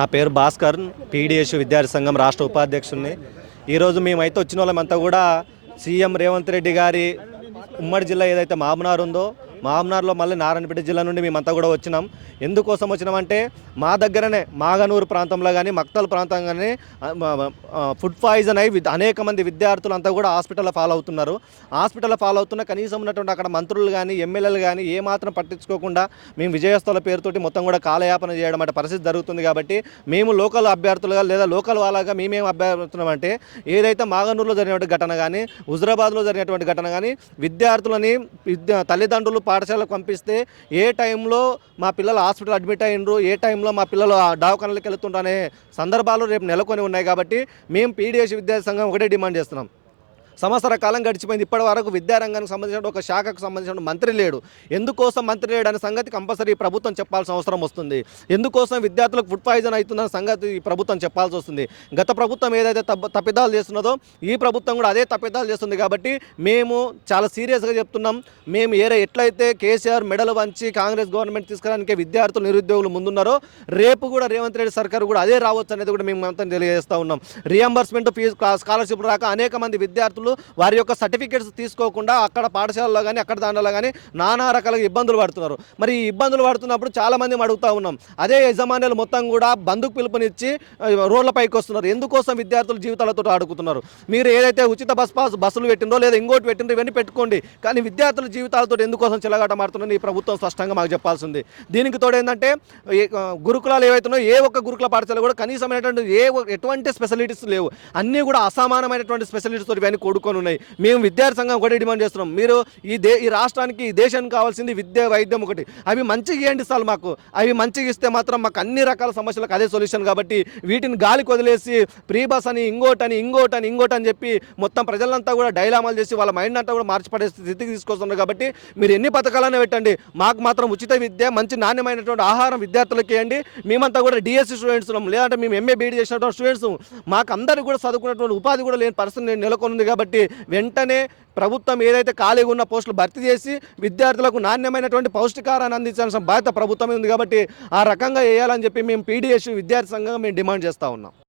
నా పేరు భాస్కర్, పీడిఎస్ విద్యార్థి సంఘం రాష్ట్ర ఉపాధ్యక్షుడిని. ఈరోజు మేమైతే వచ్చిన వాళ్ళమంతా కూడా సీఎం రేవంత్ రెడ్డి గారి ఉమ్మడి జిల్లా ఏదైతే మామ్నార్ ఉందో, మామ్నార్లో మళ్ళీ నారాయణపేట జిల్లా నుండి మేమంతా కూడా వచ్చినాం. ఎందుకోసం వచ్చినామంటే మా దగ్గరనే మాగనూరు ప్రాంతంలో కానీ మక్తల్ ప్రాంతం కానీ ఫుడ్ పాయిజన్ అయి అనేక మంది విద్యార్థులు అంతా కూడా హాస్పిటల్లో ఫాలో అవుతున్నారు. హాస్పిటల్లో ఫాలో అవుతున్న కనీసం ఉన్నటువంటి అక్కడ మంత్రులు కానీ ఎమ్మెల్యేలు కానీ ఏమాత్రం పట్టించుకోకుండా మేము విజయోత్సవాల పేరుతోటి మొత్తం కూడా కాలయాపన చేయడం అంటే పరిస్థితి జరుగుతుంది. కాబట్టి మేము లోకల్ అభ్యర్థులుగా లేదా లోకల్ వాళ్ళగా మేమేం అభ్యర్థున్నామంటే ఏదైతే మాగనూరులో జరిగినటువంటి ఘటన కానీ హుజరాబాద్లో జరిగినటువంటి ఘటన కానీ విద్యార్థులని తల్లిదండ్రులు పాఠశాలకు పంపిస్తే ఏ టైంలో మా పిల్లలు హాస్పిటల్ అడ్మిట్ అయ్యిండ్రు, ఏ టైంలో మా పిల్లలు దవాఖానలకు వెళ్తుంటారనే సందర్భాలు రేపు నెలకొని ఉన్నాయి. కాబట్టి మేము పీడిఎస్ విద్యార్థి సంఘం ఒకటే డిమాండ్ చేస్తున్నాం. సంవత్సర కాలం గడిచిపోయింది, ఇప్పటి వరకు విద్యారంగానికి సంబంధించిన ఒక శాఖకు సంబంధించిన మంత్రి లేడు. ఎందుకోసం మంత్రి లేడు అనే సంగతి కంపల్సరీ ప్రభుత్వం చెప్పాల్సిన అవసరం వస్తుంది. ఎందుకోసం విద్యార్థులకు ఫుడ్ పాయిజన్ అవుతుందన్న సంగతి ఈ ప్రభుత్వం చెప్పాల్సి వస్తుంది. గత ప్రభుత్వం ఏదైతే తప్పిదాలు చేస్తున్నదో ఈ ప్రభుత్వం కూడా అదే తప్పిదాలు చేస్తుంది. కాబట్టి మేము చాలా సీరియస్గా చెప్తున్నాం. మేము ఎట్లయితే కేసీఆర్ మెడలు వంచి కాంగ్రెస్ గవర్నమెంట్ తీసుకురానికి విద్యార్థులు నిరుద్యోగులు ముందున్నారో రేపు కూడా రేవంత్ రెడ్డి సర్కార్ కూడా అదే రావచ్చు అనేది కూడా మేము అంతా తెలియజేస్తూ ఉన్నాం. రియంబర్స్మెంట్ ఫీజు స్కాలర్షిప్ రాక అనేక మంది విద్యార్థులు వారి యొక్క సర్టిఫికేట్స్ తీసుకోకుండా అక్కడ పాఠశాలలో కానీ అక్కడ దాంట్లో కానీ నానా రకాలుగా ఇబ్బందులు పడుతున్నారు. మరి ఈ ఇబ్బందులు పడుతున్నప్పుడు చాలామంది అడుగుతూ ఉన్నాం. అదే యజమానులు మొత్తం కూడా బంధుకు పిలుపునిచ్చి రోడ్లపైకి వస్తున్నారు. ఎందుకోసం విద్యార్థుల జీవితాలతో ఆడుకుతున్నారు? మీరు ఏదైతే ఉచిత బస్సులు పెట్టిందో లేదా ఇంకోటి పెట్టిందో ఇవన్నీ పెట్టుకోండి, కానీ విద్యార్థుల జీవితాలతో ఎందుకోసం చిలగాట మారుతున్నారని ఈ ప్రభుత్వం స్పష్టంగా మాకు చెప్పాల్సింది. దీనికి తోడు ఏంటంటే గురుకులాలు ఏవైతున్నాయో ఏ ఒక్క గురుకుల పాఠశాల కూడా కనీసమైనటువంటి ఎటువంటి స్పెషాలిటీస్ లేవు. అన్నీ కూడా అసమానమైనటువంటి స్పెషాలిటీస్ తోటి ఇవన్నీ కూడుకొని ఉన్నాయి. మేము విద్యార్థి సంఘం ఒకటి డిమాండ్ చేస్తున్నాం. మీరు ఈ రాష్ట్రానికి ఈ దేశానికి కావాల్సింది విద్య, వైద్యం ఒకటి. అవి మంచిగా ఇవ్వండి సార్. మాకు అవి మంచిగా ఇస్తే మాత్రం మాకు అన్ని రకాల సమస్యలకు అదే సొల్యూషన్. కాబట్టి వీటిని గాలికి వదిలేసి ప్రీ బస్ అని ఇంకోటని చెప్పి మొత్తం ప్రజలంతా కూడా డైలామాలు చేసి వాళ్ళ మైండ్ అంతా కూడా మార్చిపడే స్థితికి తీసుకొస్తున్నారు. కాబట్టి మీరు ఎన్ని పథకాలనే పెట్టండి, మాకు మాత్రం ఉచిత విద్య, మంచి నాణ్యమైనటువంటి ఆహారం విద్యార్థులకు ఇవ్వండి. మేమంతా కూడా డిఎస్సి స్టూడెంట్స్ ఉన్నాం, లేదంటే మేము ఎంఏ బీఈడీ చేసినటువంటి స్టూడెంట్స్. మాకు అందరికీ కూడా చదువుకున్నటువంటి ఉపాధి కూడా లేని పరిస్థితి నెలకొంది. కాబట్టి వెంటనే ప్రభుత్వం ఏదైతే ఖాళీగా ఉన్న పోస్టులు భర్తీ చేసి విద్యార్థులకు నాణ్యమైనటువంటి పౌష్టికారాన్ని అందించాల్సిన బాధ్యత ప్రభుత్వం ఉంది. కాబట్టి ఆ రకంగా వేయాలని చెప్పి మేము పీడిఎస్ విద్యార్థి సంఘంగా మేము డిమాండ్ చేస్తూ ఉన్నాం.